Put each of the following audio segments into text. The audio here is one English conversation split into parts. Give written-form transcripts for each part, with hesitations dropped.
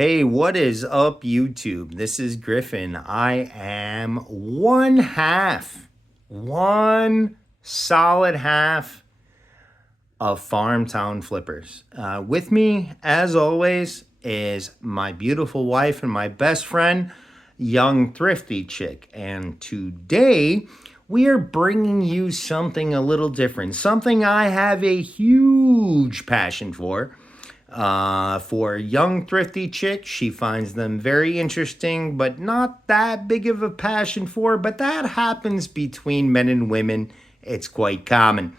Hey, what is up, YouTube? This is Griffin. I am one solid half of FarmTown Flippers. With me, as always, is my beautiful wife and my best friend, Young Thrifty Chick. And today, we are bringing you something a little different, something I have a huge passion for. For Young Thrifty Chick, she finds them very interesting, but not that big of a passion for. But that happens between men and women. It's quite common.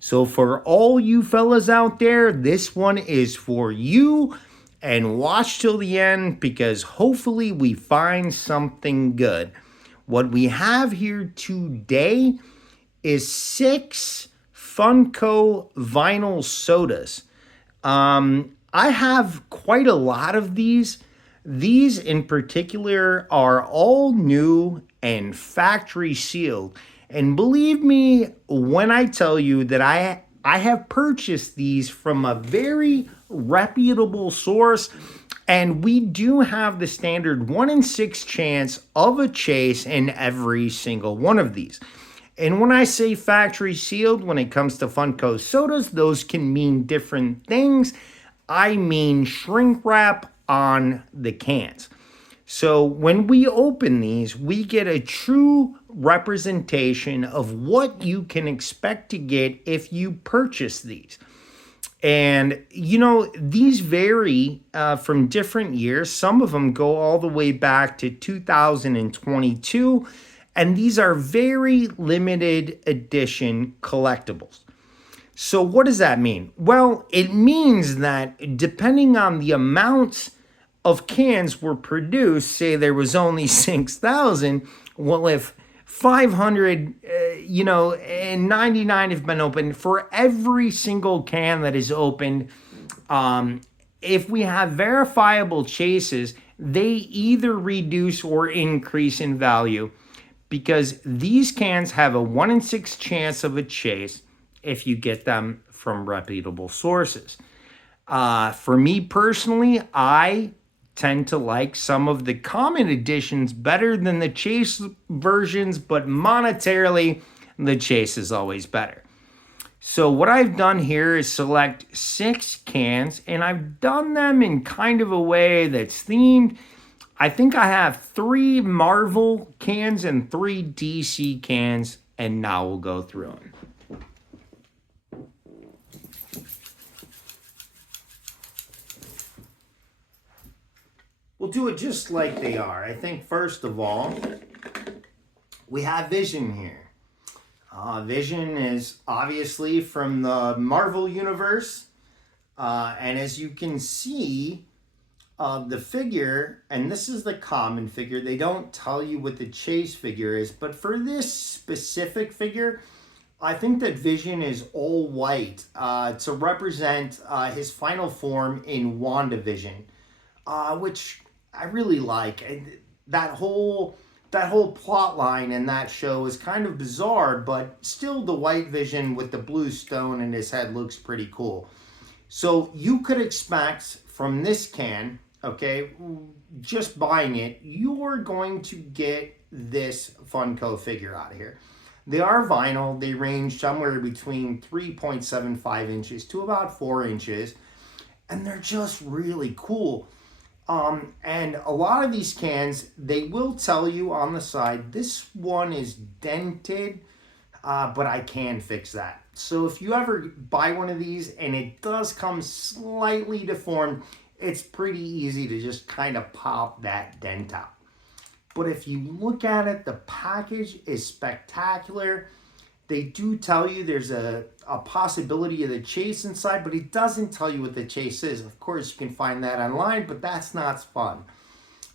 So for all you fellas out there, this one is for you. And watch till the end because hopefully we find something good. What we have here today is 6 Funko vinyl sodas. I have quite a lot of these. These in particular are all new and factory sealed. And believe me when I tell you that I have purchased these from a very reputable source. And we do have the standard 1 in 6 chance of a chase in every single one of these. And when I say factory sealed, when it comes to Funko sodas, those can mean different things. I mean shrink wrap on the cans. So when we open these, we get a true representation of what you can expect to get if you purchase these. And, you know, these vary from different years. Some of them go all the way back to 2022. And these are very limited edition collectibles. So what does that mean? Well, it means that depending on the amounts of cans were produced, say there was only 6,000, well, if 500, and 99 have been opened, for every single can that is opened, if we have verifiable chases, they either reduce or increase in value because these cans have a 1 in 6 chance of a chase if you get them from reputable sources. For me personally, I tend to like some of the common editions better than the chase versions, but monetarily, the chase is always better. So what I've done here is select 6 cans, and I've done them in kind of a way that's themed. I think I have 3 Marvel cans and 3 DC cans, and now we'll go through them. We'll do it just like they are. I think first of all, we have Vision here. Vision is obviously from the Marvel Universe. And as you can see, the figure, and this is the common figure, they don't tell you what the chase figure is, but for this specific figure, I think that Vision is all white to represent his final form in WandaVision, which I really like. That whole plot line in that show is kind of bizarre, but still the white Vision with the blue stone in his head looks pretty cool. So you could expect from this can, okay, just buying it, you're going to get this Funko figure out of here. They are vinyl. They range somewhere between 3.75 inches to about 4 inches. And they're just really cool. And a lot of these cans, they will tell you on the side, this one is dented, but I can fix that. So if you ever buy one of these and it does come slightly deformed, it's pretty easy to just kind of pop that dent out. But if you look at it, the package is spectacular. They do tell you there's a possibility of the chase inside, but it doesn't tell you what the chase is. Of course, you can find that online, but that's not fun.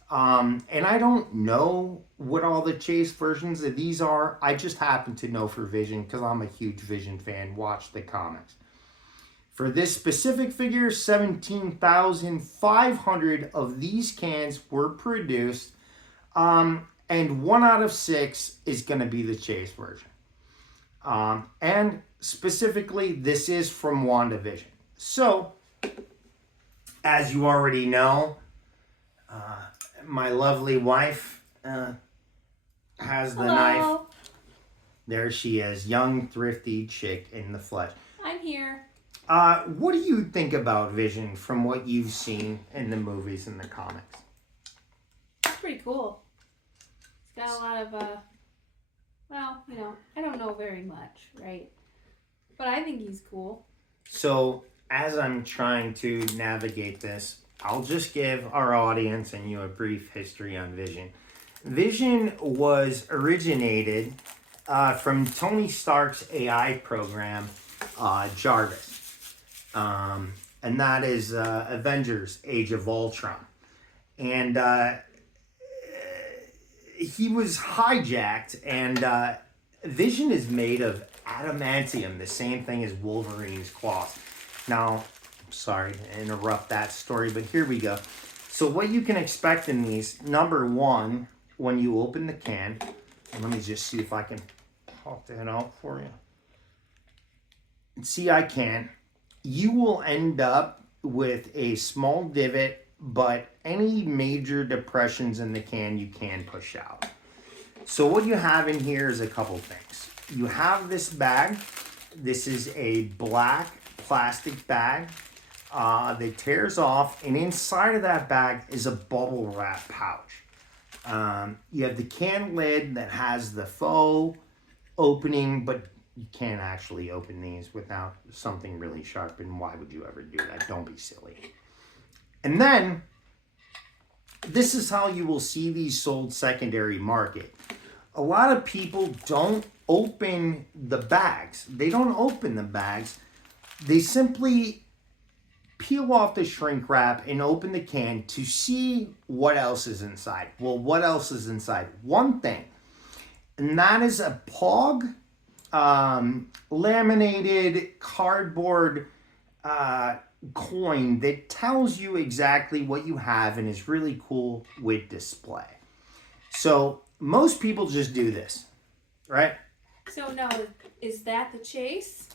And I don't know what all the chase versions of these are. I just happen to know for Vision because I'm a huge Vision fan. Watch the comics. For this specific figure, 17,500 of these cans were produced. And 1 out of 6 is going to be the chase version. And specifically, this is from WandaVision. So, as you already know, My lovely wife has the knife. Hello. There she is, young, thrifty chick in the flesh. I'm here. What do you think about Vision from what you've seen in the movies and the comics? It's pretty cool. It's got a lot of, well, I don't know very much, right? But I think he's cool. So, as I'm trying to navigate this, I'll just give our audience and you a brief history on Vision. Vision was originated from Tony Stark's AI program, Jarvis. And that is Avengers Age of Ultron. And he was hijacked, and Vision is made of adamantium, the same thing as Wolverine's claws. Now, I'm sorry to interrupt that story, but here we go. So what you can expect in these, number one, when you open the can, and let me just see if I can pop that out for you. See, I can. You will end up with a small divot, but any major depressions in the can you can push out. So what you have in here is a couple things. You have this bag. This is a black plastic bag that tears off, and inside of that bag is a bubble wrap pouch. You have the can lid that has the faux opening, but you can't actually open these without something really sharp, and why would you ever do that? Don't be silly. And then, this is how you will see these sold secondary market. A lot of people don't open the bags. They don't open the bags. They simply peel off the shrink wrap and open the can to see what else is inside. Well, what else is inside? One thing, and that is a POG laminated cardboard coin that tells you exactly what you have and is really cool with display. So most people just do this, right? So now, is that the chase?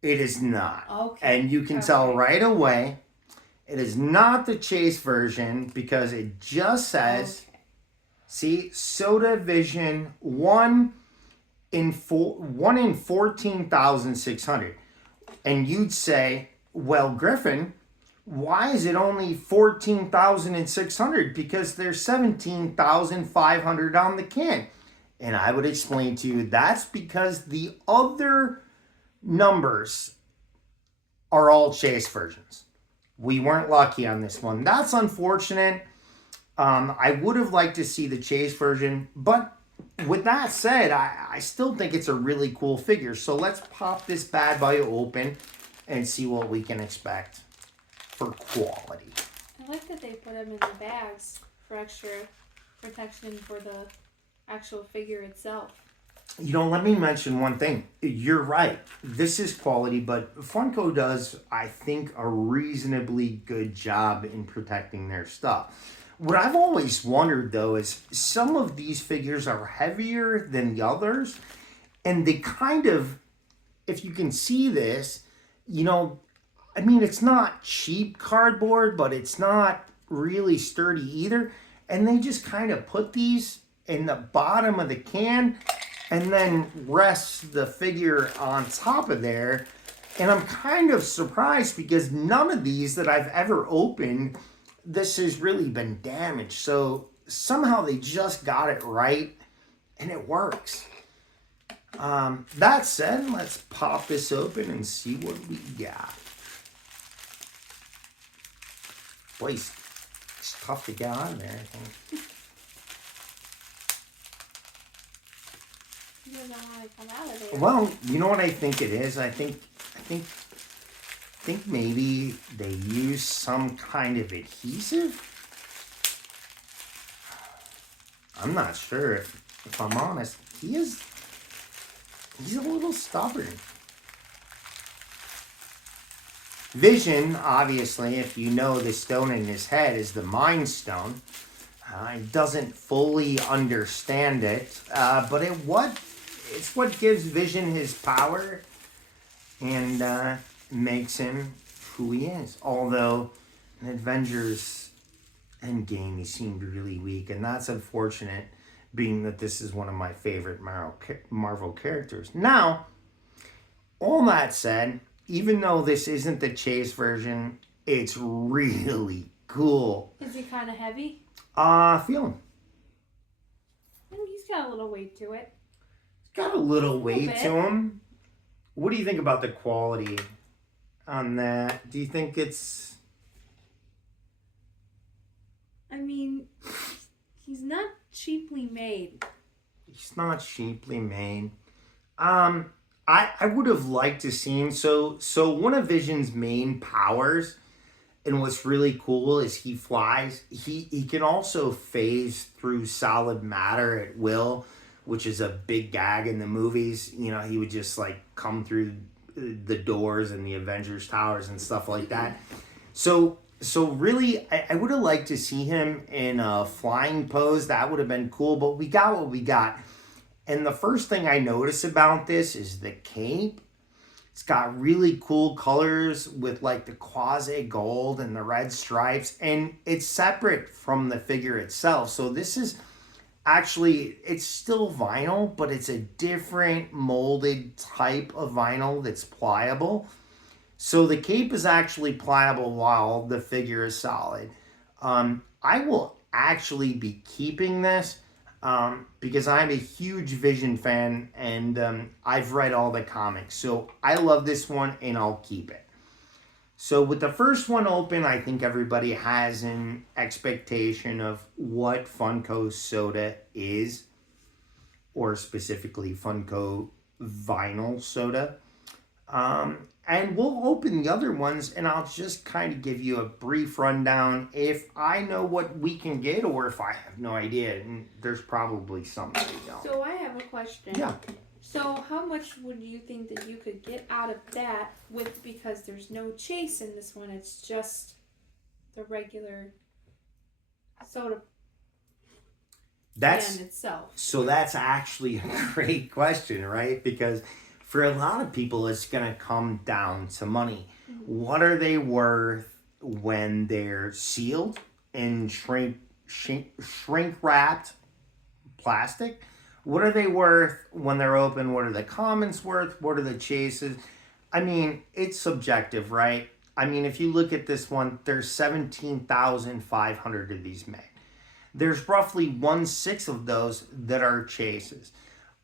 It is not. Okay. And you can tell right away it is not the chase version because it just says, see, Soda Vision 1 in 14,600. And you'd say, well, Griffin, why is it only 14,600? Because there's 17,500 on the can. And I would explain to you that's because the other numbers are all chase versions. We weren't lucky on this one. That's unfortunate. I would have liked to see the chase version, but with that said, I still think it's a really cool figure. So let's pop this bad boy open and see what we can expect for quality. I like that they put them in the bags for extra protection for the actual figure itself. You know, let me mention one thing. You're right. This is quality, but Funko does, I think, a reasonably good job in protecting their stuff. What I've always wondered, though, is some of these figures are heavier than the others, and they kind of, if you can see this, you know, I mean, it's not cheap cardboard, but it's not really sturdy either, and they just kind of put these in the bottom of the can and then rest the figure on top of there. And I'm kind of surprised because none of these that I've ever opened, this has really been damaged. So somehow they just got it right and it works. That said, let's pop this open and see what we got. Boy, it's tough to get out of there, I think. He doesn't want to come out of there. Well, you know what I think it is? I think maybe they use some kind of adhesive. I'm not sure if I'm honest. He's a little stubborn. Vision, obviously, if you know the stone in his head is the Mind Stone. He doesn't fully understand it, but it's what gives Vision his power and makes him who he is. Although in Avengers Endgame, he seemed really weak, and that's unfortunate, being that this is one of my favorite Marvel characters. Now, all that said, even though this isn't the Chase version, it's really cool. Is he kind of heavy? Feel him. He's got a little weight to it. It's got a little weight to him. What do you think about the quality on that? Do you think it's... I mean, he's not cheaply made. He's not cheaply made. I would have liked to seen so one of Vision's main powers, and what's really cool, is he flies. He can also phase through solid matter at will, which is a big gag in the movies. You know, he would just like come through the doors in the Avengers Towers and stuff like that. So really, I would have liked to see him in a flying pose. That would have been cool, but we got what we got. And the first thing I notice about this is the cape. It's got really cool colors with like the quasi gold and the red stripes, and it's separate from the figure itself. So this is actually, it's still vinyl, but it's a different molded type of vinyl that's pliable. So the cape is actually pliable while the figure is solid. I will actually be keeping this because I'm a huge Vision fan, and I've read all the comics. So I love this one, and I'll keep it. So with the first one open, I think everybody has an expectation of what Funko soda is, or specifically Funko vinyl soda. And we'll open the other ones, and I'll just kind of give you a brief rundown if I know what we can get, or if I have no idea. And there's probably some that we don't. So I have a question. Yeah. So how much would you think that you could get out of that because there's no chase in this one, it's just the regular soda can itself? So that's actually a great question, right? Because for a lot of people, it's going to come down to money. Mm-hmm. What are they worth when they're sealed in shrink wrapped plastic? What are they worth when they're open? What are the comments worth? What are the chases? I mean, it's subjective, right? I mean, if you look at this one, there's 17,500 of these made. There's roughly 1/6 of those that are chases.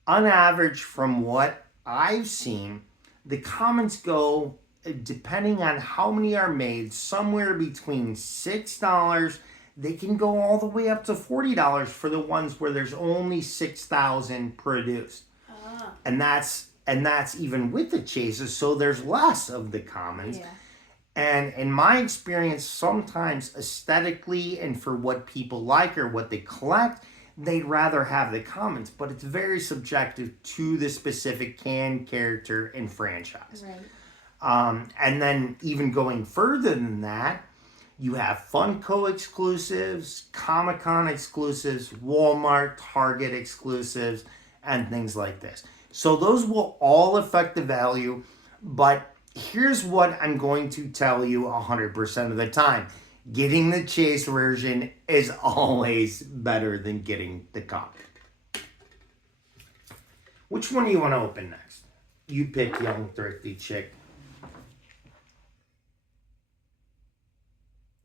On average, from what I've seen, the comments go, depending on how many are made, somewhere between $6. They can go all the way up to $40 for the ones where there's only 6,000 produced. And that's even with the chases, so there's less of the commons. Yeah. And in my experience, sometimes aesthetically and for what people like or what they collect, they'd rather have the commons, but it's very subjective to the specific can, character, and franchise. Right. And then even going further than that, you have Funko exclusives, Comic-Con exclusives, Walmart, Target exclusives, and things like this. So those will all affect the value, but here's what I'm going to tell you 100% of the time. Getting the chase version is always better than getting the comic. Which one do you want to open next? You pick, young thrifty chick.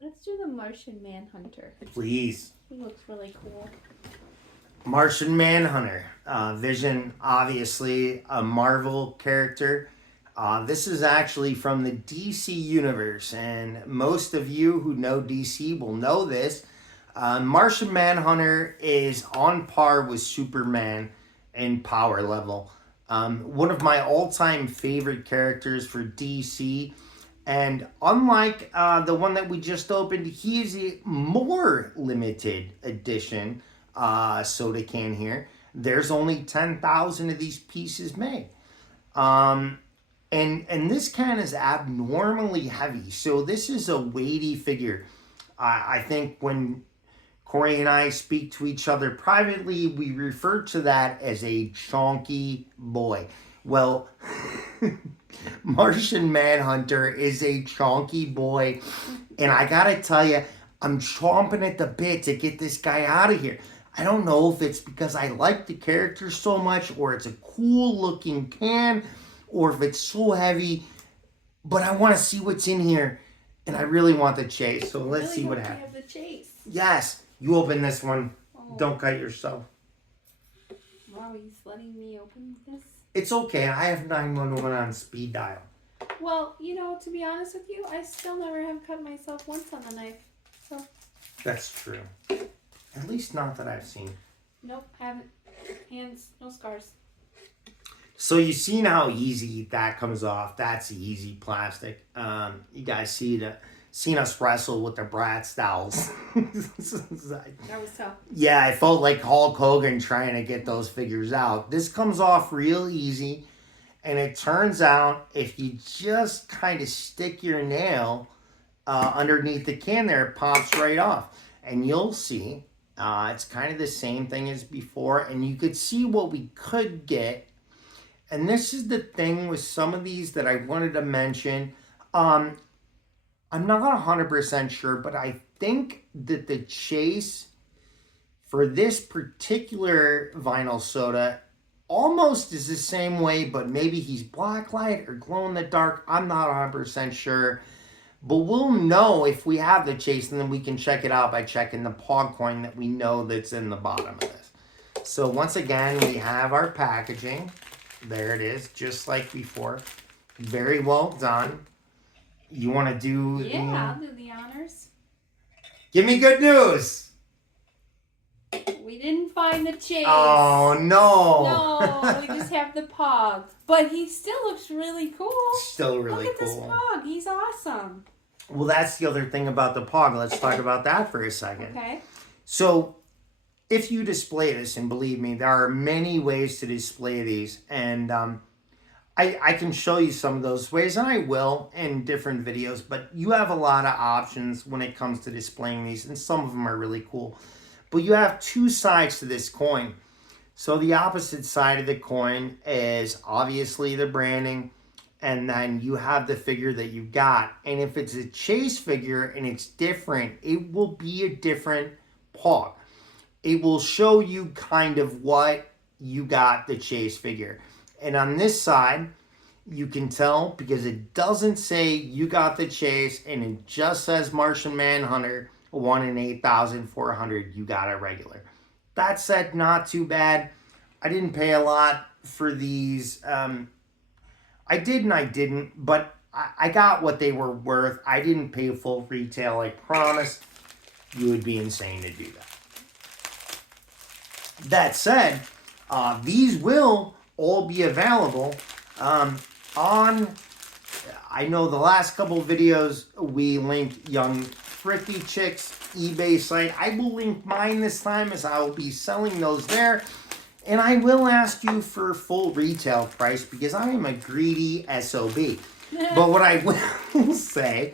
Let's do the Martian Manhunter. Please. He looks really cool. Martian Manhunter. Vision, obviously, a Marvel character. This is actually from the DC universe, and most of you who know DC will know this. Martian Manhunter is on par with Superman in power level. One of my all-time favorite characters for DC, and unlike the one that we just opened, he is a more limited edition soda can here. There's only 10,000 of these pieces made. And this can is abnormally heavy. So this is a weighty figure. I think when Corey and I speak to each other privately, we refer to that as a chonky boy. Well, Martian Manhunter is a chonky boy. And I gotta tell you, I'm chomping at the bit to get this guy out of here. I don't know if it's because I like the character so much, or it's a cool looking can, or if it's so heavy, but I want to see what's in here, and I really want the chase. So let's see what happens. Have the chase. Yes, you open this one. Oh. Don't cut yourself. Wow, he's letting me open this? It's okay. I have 911 on speed dial. Well, you know, to be honest with you, I still never have cut myself once on the knife. So. That's true. At least not that I've seen. Nope, haven't. Hands, no scars. So you seen how easy that comes off. That's easy plastic. You guys seen us wrestle with the Bratz dolls. That was tough. Yeah, I felt like Hulk Hogan trying to get those figures out. This comes off real easy. And it turns out if you just kind of stick your nail underneath the can there, it pops right off. And you'll see it's kind of the same thing as before. And you could see what we could get. And this is the thing with some of these that I wanted to mention. I'm not 100% sure, but I think that the chase for this particular vinyl soda almost is the same way, but maybe he's blacklight or glow in the dark. I'm not 100% sure. But we'll know if we have the chase, and then we can check it out by checking the pog coin that we know that's in the bottom of this. So once again, we have our packaging. There it is, just like before. Very well done. You want to do Yeah, I'll do the honors. Give me good news. We didn't find the chase. Oh, no. No, we just have the pog. But he still looks really cool. Still really Look at cool. this pog. He's awesome. Well, that's the other thing about the pog. Let's talk about that for a second. Okay. So, if you display this, and believe me, there are many ways to display these, and I can show you some of those ways, and I will in different videos, but you have a lot of options when it comes to displaying these, and some of them are really cool. But you have two sides to this coin. So the opposite side of the coin is obviously the branding, and then you have the figure that you got. And if it's a chase figure and it's different, it will be a different pog. It will show you kind of what you got the chase figure. And on this side, you can tell because it doesn't say you got the chase, and it just says Martian Manhunter 1 in 8,400, you got a regular. That said, not too bad. I didn't pay a lot for these. I did and I didn't, but I got what they were worth. I didn't pay full retail, I promise. You would be insane to do that. That said, these will all be available on, I know the last couple of videos we linked Young Thrifty Chicks eBay site. I will link mine this time as I will be selling those there. And I will ask you for full retail price because I am a greedy SOB. But what I will say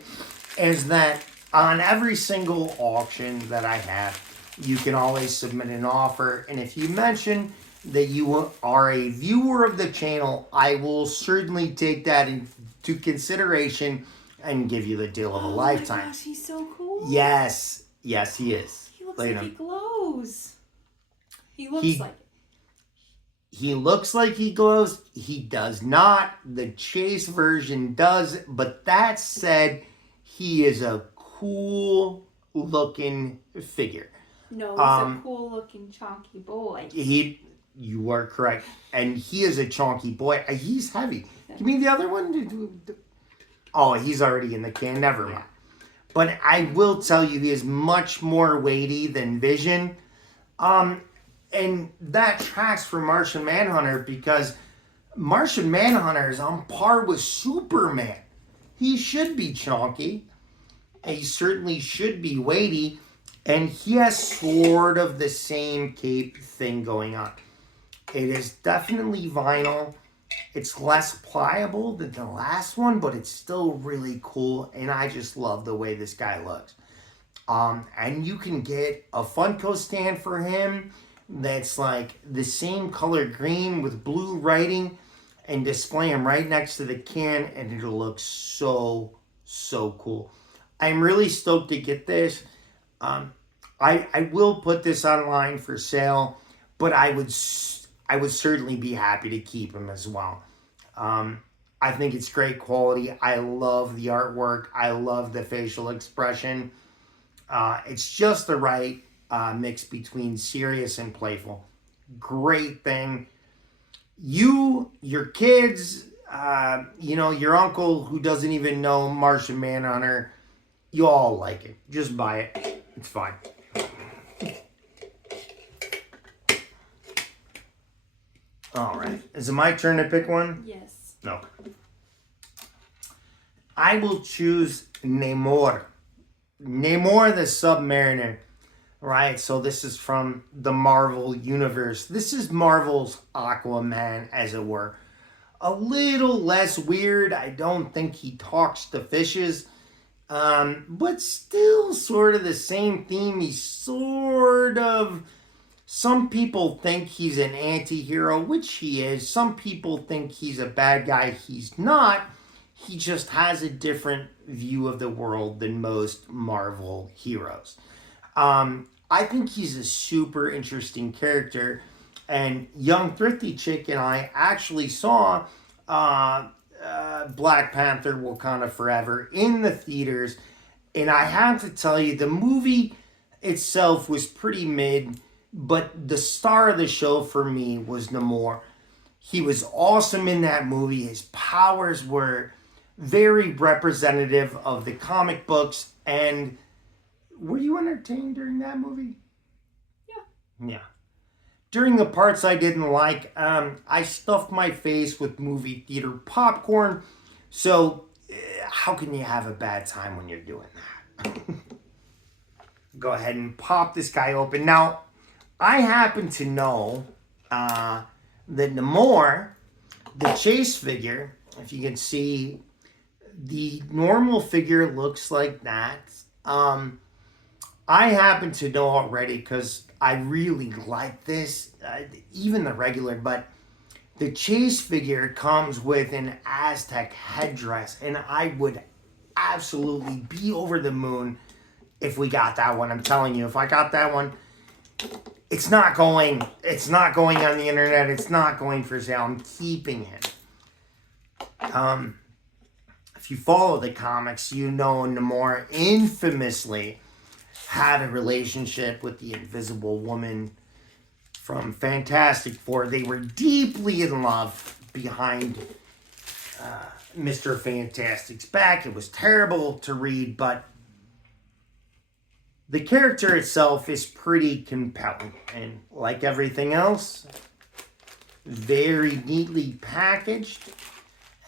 is that on every single auction that I have, you can always submit an offer. And if you mention that you are a viewer of the channel, I will certainly take that into consideration and give you the deal of a lifetime. Oh my gosh, he's so cool. Yes, he is. He looks like he glows. He looks like it. He looks like he glows. He does not. The chase version does. But that said, he is a cool looking figure. No, he's a cool looking chonky boy. You are correct. And he is a chonky boy. He's heavy. Give me the other one. Oh, he's already in the can. Never mind. But I will tell you, he is much more weighty than Vision. And that tracks for Martian Manhunter because Martian Manhunter is on par with Superman. He should be chonky. He certainly should be weighty. And he has sort of the same cape thing going on. It is definitely vinyl. It's less pliable than the last one, but it's still really cool. And I just love the way this guy looks. And you can get a Funko stand for him that's like the same color green with blue writing and display him right next to the can, and it'll look so cool. I'm really stoked to get this. I will put this online for sale, but I would certainly be happy to keep him as well. Um, I think it's great quality. I love the artwork. I love the facial expression. It's just the right mix between serious and playful. Great thing. Your kids, your uncle who doesn't even know Martian Manhunter, you all like it. Just buy it. It's fine. All right. Is it my turn to pick one? Yes. No. I will choose Namor. Namor the Submariner. Right, so this is from the Marvel Universe. This is Marvel's Aquaman, as it were. A little less weird. I don't think he talks to fishes. But still sort of the same theme. He's sort of... Some people think he's an anti-hero, which he is. Some people think he's a bad guy. He's not. He just has a different view of the world than most Marvel heroes. I think he's a super interesting character. And young thrifty chick and I actually saw Black Panther Wakanda Forever in the theaters. And I have to tell you, the movie itself was pretty mid, but the star of the show for me was Namor. He was awesome in that movie. His powers were very representative of the comic books. And were you entertained during that movie? Yeah. Yeah. During the parts I didn't like, I stuffed my face with movie theater popcorn. So, how can you have a bad time when you're doing that? Go ahead and pop this guy open. Now, I happen to know that Namor, the chase figure, if you can see, the normal figure looks like that. I happen to know already because I really like this, even the regular, but the chase figure comes with an Aztec headdress, and I would absolutely be over the moon if we got that one. I'm telling you, if I got that one, it's not going on the internet. It's not going for sale. I'm keeping it. If you follow the comics, you know Namor infamously had a relationship with the Invisible Woman from Fantastic Four. They were deeply in love behind Mr. Fantastic's back. It was terrible to read, but the character itself is pretty compelling. And like everything else, very neatly packaged.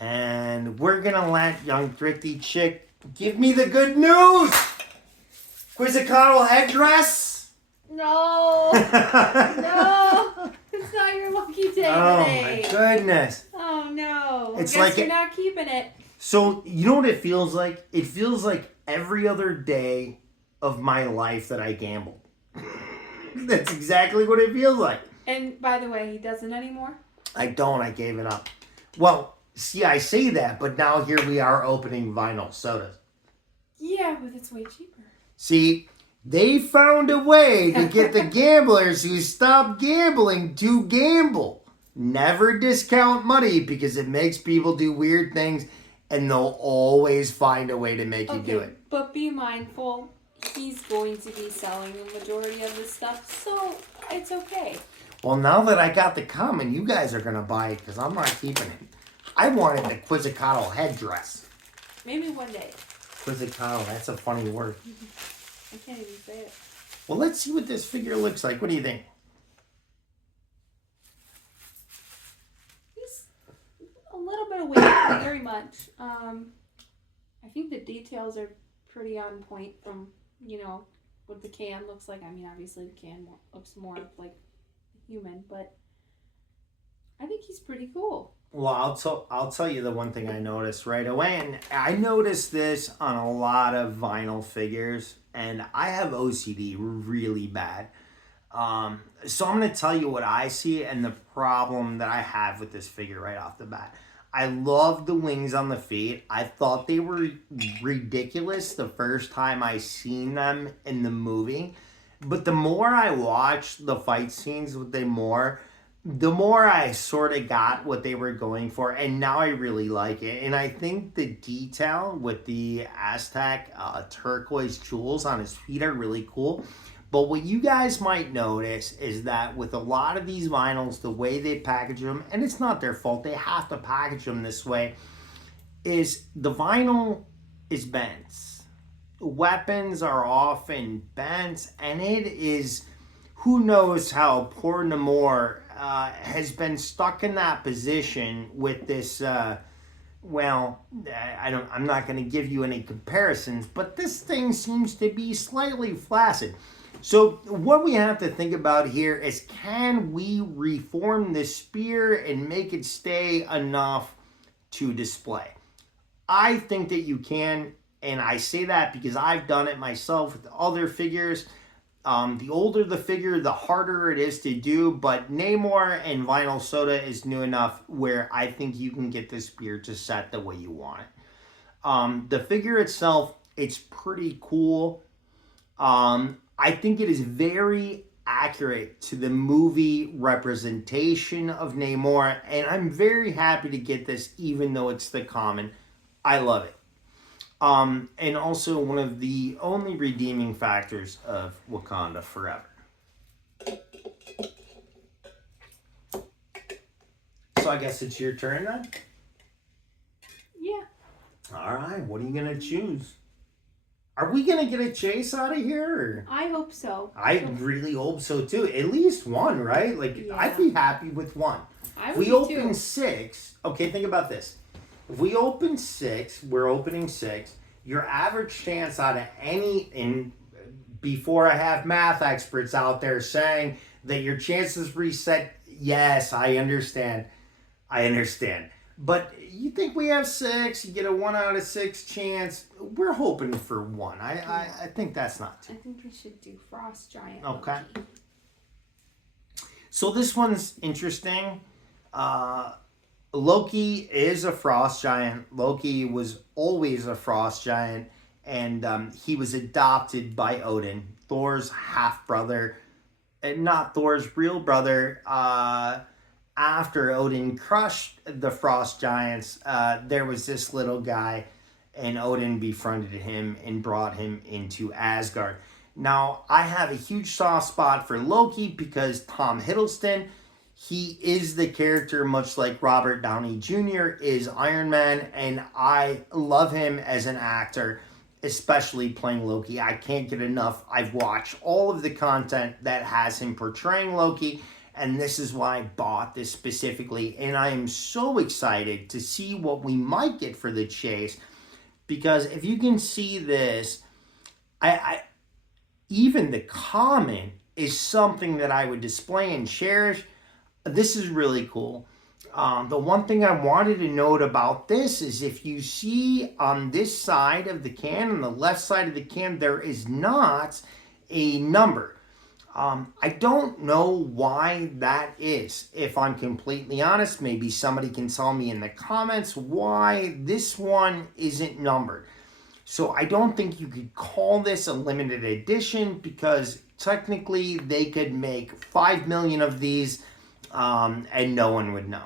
And we're going to let young thrifty chick give me the good news. Quizzicato headdress? No. No. It's not your lucky day today. Oh my goodness. Oh no. It's Guess like you're not keeping it. So, you know what it feels like? It feels like every other day of my life that I gambled. That's exactly what it feels like. And by the way, he doesn't anymore? I don't. I gave it up. Well, see, I say that, but now here we are opening vinyl sodas. Yeah, but it's way cheaper. See, they found a way to get the gamblers who stopped gambling to gamble. Never discount money because it makes people do weird things, and they'll always find a way to make you do it. But be mindful, he's going to be selling the majority of this stuff, so it's okay. Well, now that I got the common, you guys are going to buy it because I'm not keeping it. I wanted the Quizzicato headdress. Maybe one day. Quizzicato, that's a funny word. I can't even say it. Well, let's see what this figure looks like. What do you think? He's a little bit of weight, not very much. I think the details are pretty on point from, what the can looks like. I mean, obviously the can looks more like human, but I think he's pretty cool. Well, I'll tell you the one thing I noticed right away, and I noticed this on a lot of vinyl figures, and I have OCD really bad. So I'm going to tell you what I see and the problem that I have with this figure right off the bat. I love the wings on the feet. I thought they were ridiculous the first time I seen them in the movie. But the more I watched the fight scenes with Namor, the more I sort of got what they were going for, and now I really like it. And I think the detail with the Aztec turquoise jewels on his feet are really cool. But what you guys might notice is that with a lot of these vinyls, the way they package them, and it's not their fault, they have to package them this way, is the vinyl is bent. Weapons are often bent, and it is, who knows how poor Namor has been stuck in that position with this. Well, I'm not going to give you any comparisons, but this thing seems to be slightly flaccid. So what we have to think about here is, can we reform the spear and make it stay enough to display? I think that you can, and I say that because I've done it myself with other figures. The older the figure, the harder it is to do, but Namor and Vinyl Soda is new enough where I think you can get this spear to set the way you want it. The figure itself, it's pretty cool. I think it is very accurate to the movie representation of Namor, and I'm very happy to get this even though it's the common. I love it. And also one of the only redeeming factors of Wakanda Forever. So I guess it's your turn then? Yeah. All right, what are you going to choose? Are we going to get a chase out of here? Or? I hope so. I really hope so too. At least one, right? Like, yeah. I'd be happy with one. I would. If we open 6, okay, think about this. If we open 6, we're opening 6. Your average chance out of any, and before I have math experts out there saying that your chances reset, yes, I understand. But you think we have 6, you get a 1 out of 6 chance. We're hoping for 1. I think that's not too. I think we should do Frost Giant. Okay. Loki. So this one's interesting. Loki is a frost giant. Loki was always a frost giant, and he was adopted by Odin, Thor's half-brother, and not Thor's real brother. After Odin crushed the frost giants, there was this little guy, and Odin befriended him and brought him into Asgard. Now, I have a huge soft spot for Loki because Tom Hiddleston, he is the character, much like Robert Downey Jr. is Iron Man, and I love him as an actor, especially playing Loki. I can't get enough. I've watched all of the content that has him portraying Loki, and this is why I bought this specifically, and I am so excited to see what we might get for the chase, because if you can see this, I even the common is something that I would display and cherish. This is really cool. The one thing I wanted to note about this is if you see on this side of the can, on the left side of the can, there is not a number. I don't know why that is. If I'm completely honest, maybe somebody can tell me in the comments why this one isn't numbered. So I don't think you could call this a limited edition because technically they could make 5 million of these and no one would know.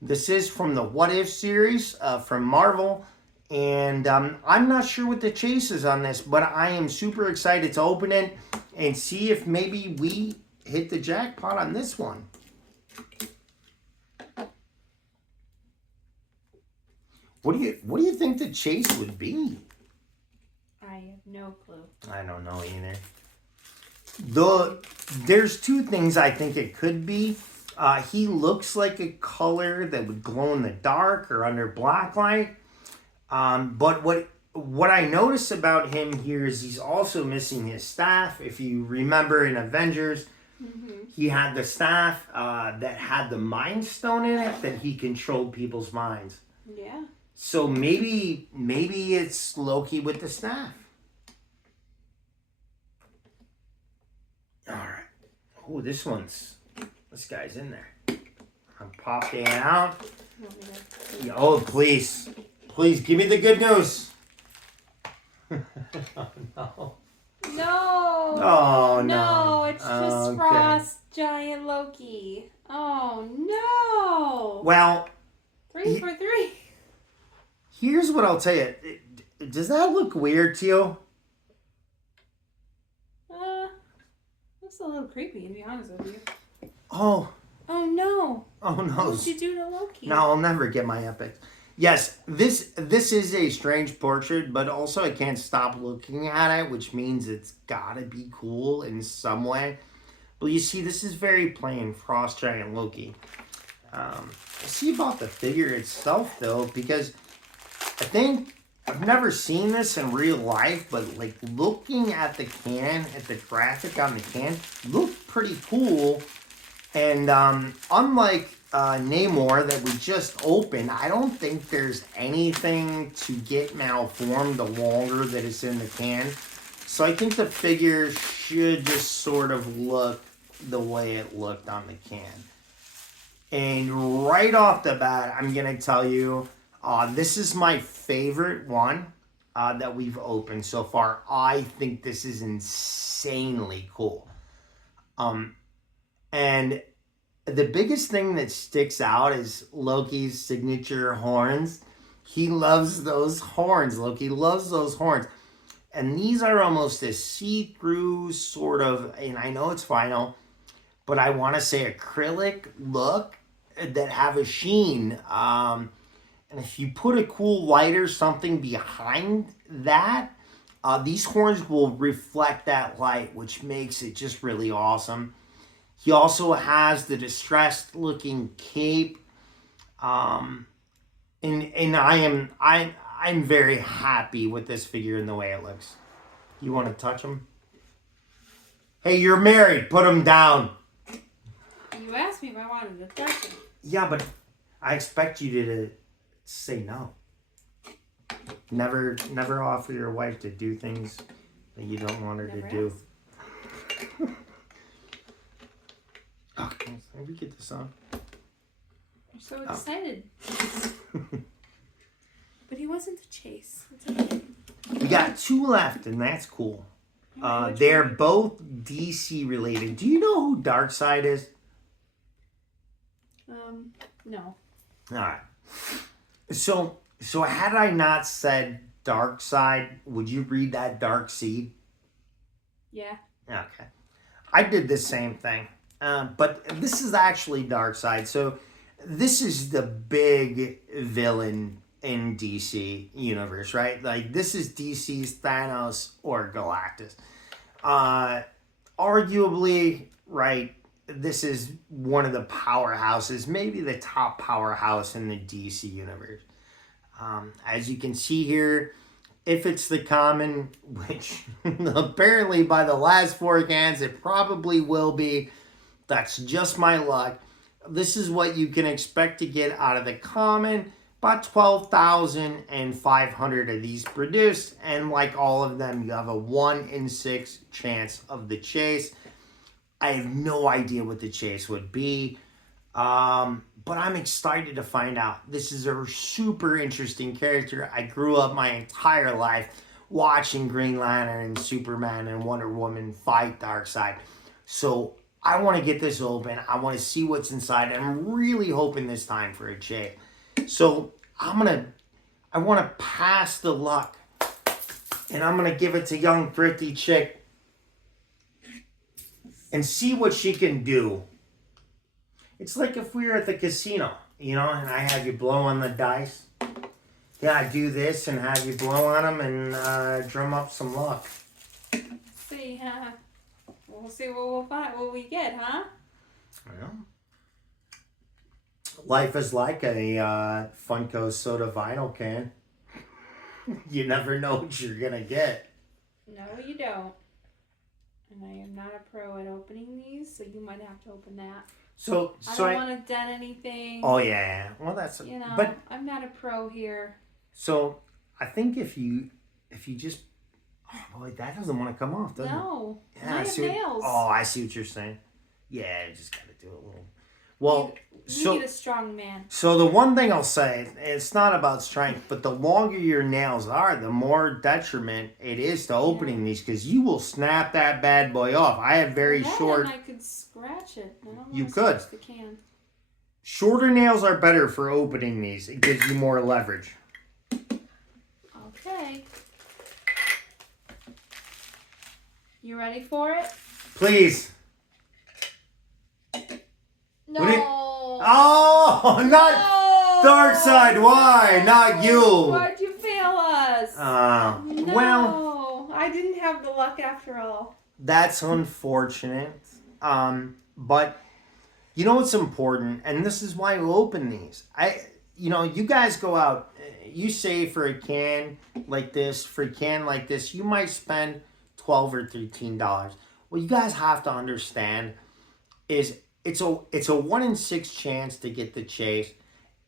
This is from the What If series from Marvel, and I'm not sure what the chase is on this, but I am super excited to open it and see if maybe we hit the jackpot on this one. What do you think the chase would be? I have no clue. I don't know either. There's 2 things I think it could be. He looks like a color that would glow in the dark or under black light. But what I notice about him here is he's also missing his staff. If you remember in Avengers, he had the staff that had the Mind Stone in it that he controlled people's minds. Yeah. So maybe it's Loki with the staff. All right. Oh, this guy's in there. I'll pop it out. You want me to Oh, please. Please, give me the good news. Oh, no. No. Oh, no. No, it's just Okay. Frost Giant Loki. Oh, no. Well, 3 for 3. here's what I'll tell you. Does that look weird to you? Looks a little creepy, to be honest with you. Oh. Oh, no. Oh, no. What did you do to Loki? No, I'll never get my epics. Yes, this is a strange portrait, but also I can't stop looking at it, which means it's gotta be cool in some way. But you see, this is very plain Frost Giant Loki. See about the figure itself, though, because I think I've never seen this in real life, but like looking at the can, at the graphic on the can, looked pretty cool. And unlike Namor that we just opened, I don't think there's anything to get malformed the longer that it's in the can. So I think the figure should just sort of look the way it looked on the can. And right off the bat, I'm going to tell you, this is my favorite one that we've opened so far. I think this is insanely cool. And the biggest thing that sticks out is Loki's signature horns. He loves those horns. Loki loves those horns. And these are almost a see-through sort of, and I know it's vinyl, but I want to say acrylic look that have a sheen. And if you put a cool light or something behind that, these horns will reflect that light, which makes it just really awesome. He also has the distressed looking cape. And I'm very happy with this figure and the way it looks. You want to touch him? Hey, you're married. Put him down. You asked me if I wanted to touch him. Yeah, but I expect you to say no. Never offer your wife to do things that you don't want her to do. Oh, can we get this on? I'm so excited. But he wasn't the chase. It's okay. We got 2 left, and that's cool. They're both DC related. Do you know who Darkseid is? No. All right. So had I not said Darkseid, would you read that Dark Seed? Yeah. Okay. I did the same thing. But this is actually Darkseid. So this is the big villain in DC universe, right? Like this is DC's Thanos or Galactus. Arguably, right, this is one of the powerhouses, maybe the top powerhouse in the DC universe. As you can see here, if it's the common, which apparently by the last 4 cans, it probably will be. That's just my luck. This is what you can expect to get out of the common. About 12,500 of these produced. And like all of them, you have a 1 in 6 chance of the chase. I have no idea what the chase would be. But I'm excited to find out. This is a super interesting character. I grew up my entire life watching Green Lantern and Superman and Wonder Woman fight Darkseid. So I want to get this open. I want to see what's inside. I'm really hoping this time for a chase. So I want to pass the luck. And I'm going to give it to young thrifty chick. And see what she can do. It's like if we were at the casino, you know, and I have you blow on the dice. Yeah, I do this and have you blow on them and drum up some luck. See, huh? We'll see what we'll find, what we get, huh? Well, life is like a Funko soda vinyl can. You never know what you're gonna get. No, you don't. And I am not a pro at opening these, so you might have to open that. So I don't want to dent anything. Oh yeah, well that's but I'm not a pro here. So I think if you just boy, that doesn't want to come off, does it? No. Yeah, I have nails. I see what you're saying. Yeah, you just gotta do a little. Well, We need a strong man. So the one thing I'll say, it's not about strength, but the longer your nails are, the more detriment it is to opening these, because you will snap that bad boy off. I have very short. I could scratch it. I don't you want to could. scratch the can. Shorter nails are better for opening these. It gives you more leverage. Okay. You ready for it? Please. No. Oh, not Dark Side. Why? Not you. Why'd you fail us? No. Well, I didn't have the luck after all. That's unfortunate. But you know what's important, and this is why we open these. You guys go out. You save for a can like this. For a can like this, you might spend $12 or $13. What you guys have to understand is it's a 1 in 6 chance to get the chase,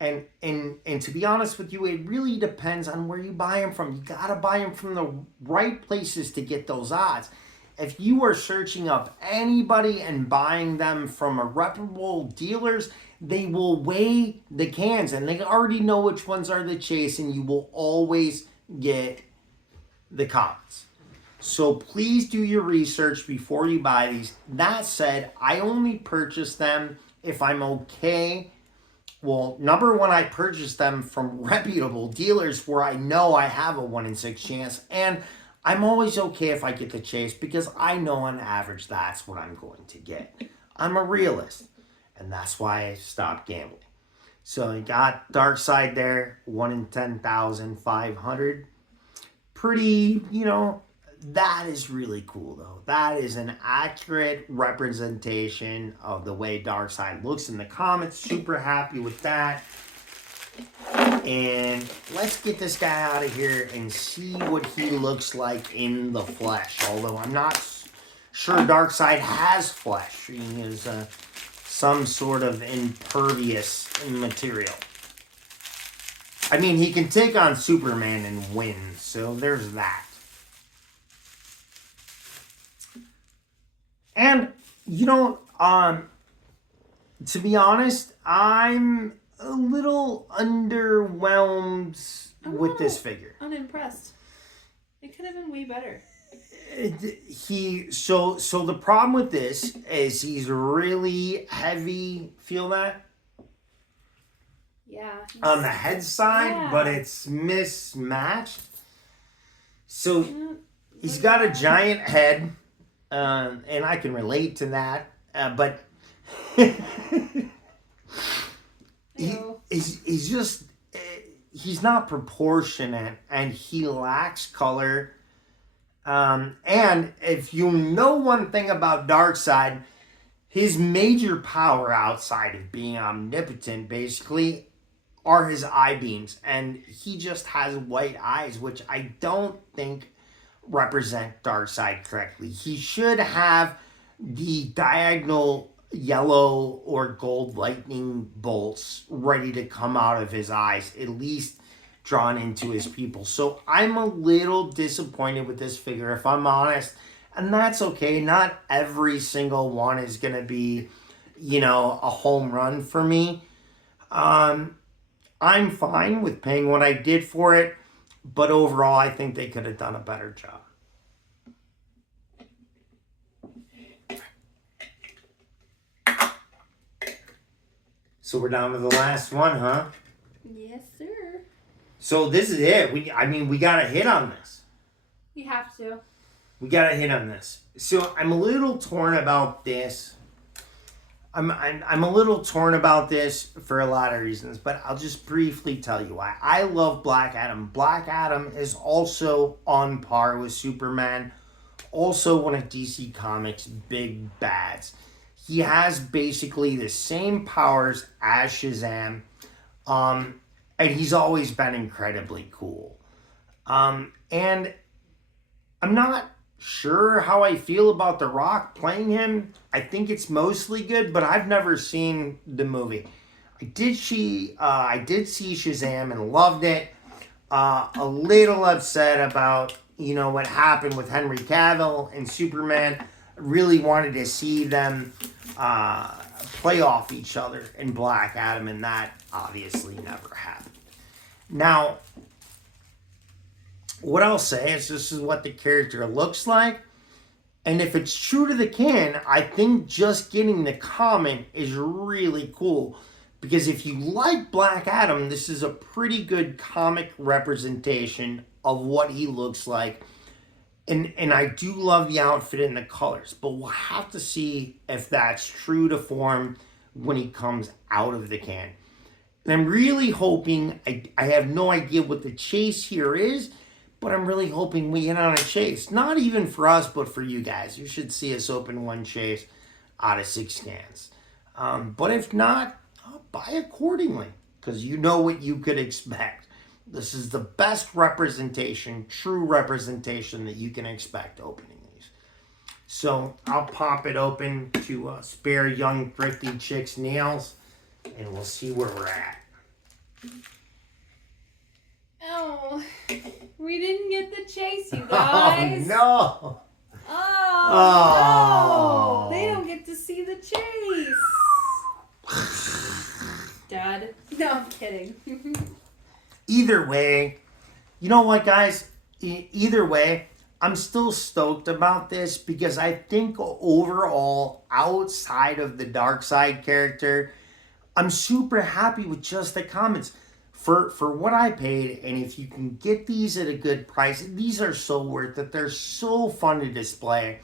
and to be honest with you, it really depends on where you buy them from. You gotta buy them from the right places to get those odds. If you are searching up anybody and buying them from a reputable dealers, they will weigh the cans and they already know which ones are the chase, and you will always get the commons. So please do your research before you buy these. That said, I only purchase them if I'm okay. Well, number one, I purchase them from reputable dealers where I know I have a 1 in 6 chance. And I'm always okay if I get the chase, because I know on average that's what I'm going to get. I'm a realist. And that's why I stopped gambling. So you got Dark Side there, 1 in 10,500. Pretty, that is really cool, though. That is an accurate representation of the way Dark Side looks in the comics. Super happy with that. And let's get this guy out of here and see what he looks like in the flesh. Although I'm not sure Dark Side has flesh. He is some sort of impervious material. I mean, he can take on Superman and win, so there's that. And, to be honest, I'm a little underwhelmed with this figure. Unimpressed. It could have been way better. So the problem with this is he's really heavy. Feel that? Yeah. On the head side, but it's mismatched. So he's got a giant head. And I can relate to that, but he's just, he's not proportionate, and he lacks color. And if you know one thing about Darkseid, his major power outside of being omnipotent, basically, are his eye beams, and he just has white eyes, which I don't think represent Darkseid correctly. He should have the diagonal yellow or gold lightning bolts ready to come out of his eyes, at least drawn into his pupils. So I'm a little disappointed with this figure, if I'm honest, and that's okay. Not every single one is going to be, a home run for me. I'm fine with paying what I did for it, but overall, I think they could have done a better job. So we're down to the last one, huh? Yes, sir. So this is it. We got to hit on this. We have to. We got to hit on this. So I'm a little torn about this. I'm a little torn about this for a lot of reasons, but I'll just briefly tell you why. I love Black Adam. Black Adam is also on par with Superman, also one of DC Comics' big bads. He has basically the same powers as Shazam, and he's always been incredibly cool. And I'm not sure how I feel about The Rock playing him. I think it's mostly good, but I've never seen the movie. I did see Shazam and loved it. A little upset about what happened with Henry Cavill and Superman. Really wanted to see them play off each other in Black Adam, and that obviously never happened. Now, what I'll say is this is what the character looks like. And if it's true to the can, I think just getting the comic is really cool. Because if you like Black Adam, this is a pretty good comic representation of what he looks like. And I do love the outfit and the colors. But we'll have to see if that's true to form when he comes out of the can. And I'm really hoping, I have no idea what the chase here is, but I'm really hoping we get on a chase. Not even for us, but for you guys. You should see us open one chase out of 6 cans. But if not, I'll buy accordingly, because you know what you could expect. This is the best representation, true representation that you can expect opening these. So I'll pop it open to spare young thrifty chicks nails, and we'll see where we're at. Oh, we didn't get the chase, you guys. Oh, no. Oh, no. They don't get to see the chase. Dad. No, I'm kidding. Either way, you know what, guys? Either way, I'm still stoked about this because I think overall, outside of the Darkseid character, I'm super happy with just the comments. For what I paid, and if you can get these at a good price, these are so worth it. They're so fun to display.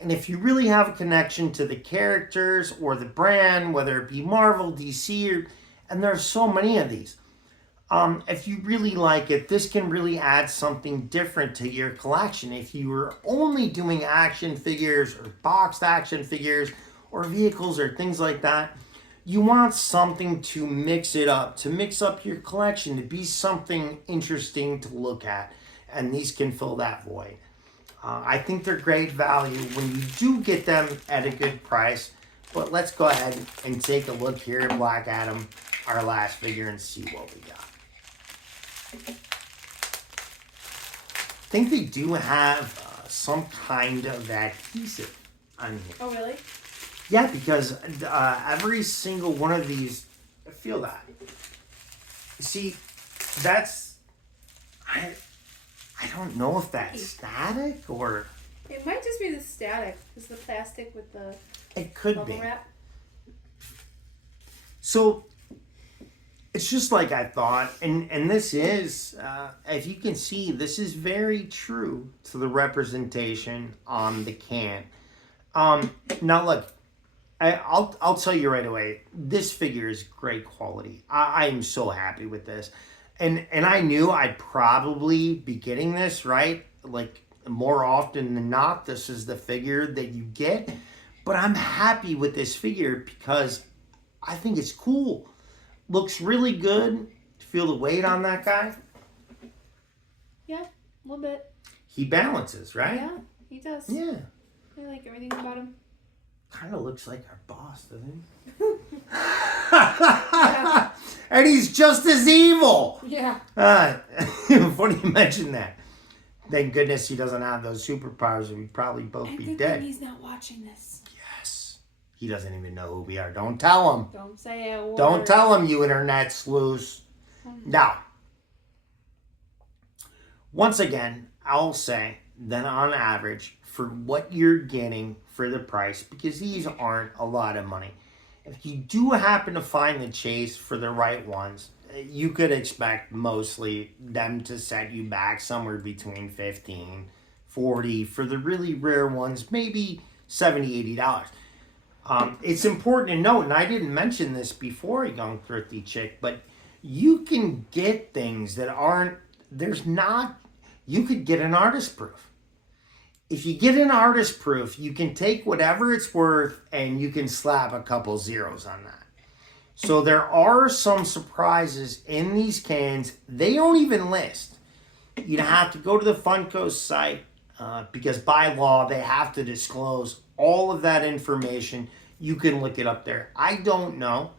And if you really have a connection to the characters or the brand, whether it be Marvel, DC, and there's so many of these, if you really like it, this can really add something different to your collection. If you were only doing action figures or boxed action figures or vehicles or things like that, you want something to mix it up, to mix up your collection, to be something interesting to look at. And these can fill that void. I think they're great value when you do get them at a good price. But let's go ahead and take a look here at Black Adam, our last figure, and see what we got. I think they do have some kind of adhesive on here. Oh, really? Yeah, because every single one of these, I feel that. See, that's, I don't know if that's static or... It might just be the static. It's the plastic with the It could bubble be. wrap. So, it's just like I thought, and this is, as you can see, this is very true to the representation on the can. Now look, I'll tell you right away, this figure is great quality. I am so happy with this. And I knew I'd probably be getting this, right? Like, more often than not, this is the figure that you get. But I'm happy with this figure because I think it's cool. Looks really good. Feel the weight on that guy? Yeah, a little bit. He balances, right? Yeah, he does. Yeah. I like everything about him. Kind of looks like our boss, doesn't he? Yeah. And he's just as evil. Yeah. Funny you mention that. Thank goodness he doesn't have those superpowers, or we'd probably both And be good dead. thing he's not watching this. Yes. He doesn't even know who we are. Don't tell him. Don't say a word. Don't tell him, you internet sleuths. Now, once again, I'll say that on average, for what you're getting for the price, because these aren't a lot of money, if you do happen to find the chase for the right ones, you could expect mostly them to set you back somewhere between $15, $40 for the really rare ones, maybe $70, $80. It's important to note, and I didn't mention this before, young thrifty chick, but you can get things that aren't, you could get an artist proof. If you get an artist proof, you can take whatever it's worth and you can slap a couple zeros on that. So there are some surprises in these cans. They don't even list. You'd have to go to the Funko site because by law they have to disclose all of that information. You can look it up there. I don't know.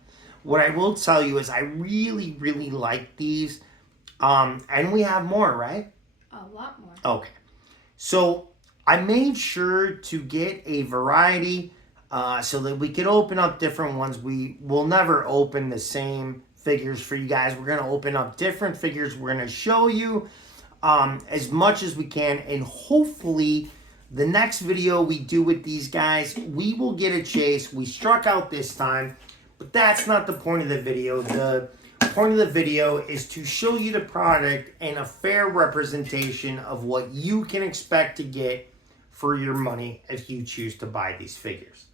What I will tell you is I really, really like these. And we have more, right? A lot more. Okay. So I made sure to get a variety so that we could open up different ones. We will never open the same figures for you guys. We're going to open up different figures. We're going to show you as much as we can, and hopefully the next video we do with these guys, we will get a chase. We struck out this time, but that's not the point of the video. The point of the video is to show you the product and a fair representation of what you can expect to get for your money if you choose to buy these figures.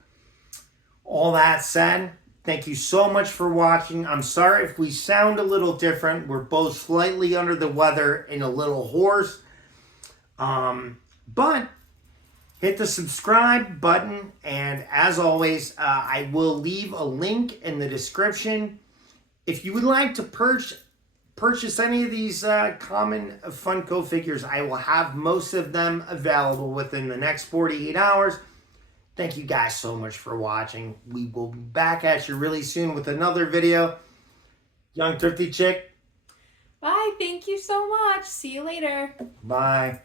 All that said, thank you so much for watching. I'm sorry if we sound a little different. We're both slightly under the weather and a little hoarse. But hit the subscribe button. And as always, I will leave a link in the description. If you would like to purchase any of these common Funko figures, I will have most of them available within the next 48 hours. Thank you guys so much for watching. We will be back at you really soon with another video. Young Thrifty Chick. Bye. Thank you so much. See you later. Bye.